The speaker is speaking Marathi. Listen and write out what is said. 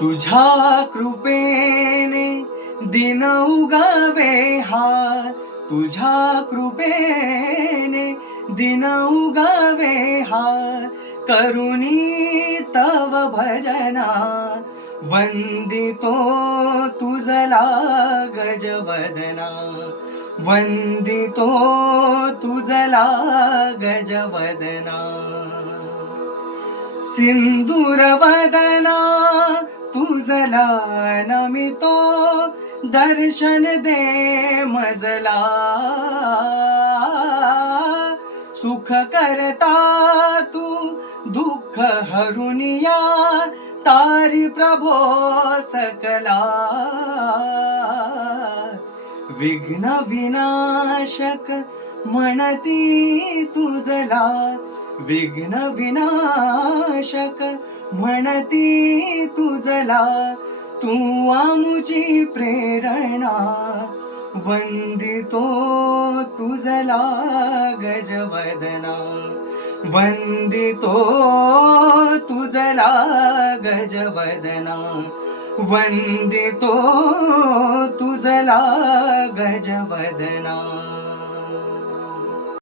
तुझ्या कृपेने दिन उगवे हा, तुझ्या कृपेने दिन उगवे हा, करुणी तव भजना वंदितो तुझला गजवदना, वंदितो तुझला गजवदना. सिंदूरवदना तुझला नमितो, दर्शन दे मजला. सुख करता तू दुःख हरुनिया, तारी प्रभो सकला. विघ्न विनाशक म्हणती तुझला, विघ्न विनाशक म्हणती तुझला. तू आमुची प्रेरणा वंदितो तुझला गजवदना, वंदितो तुझला गजवदना, वंदितो तुझला गजवदना.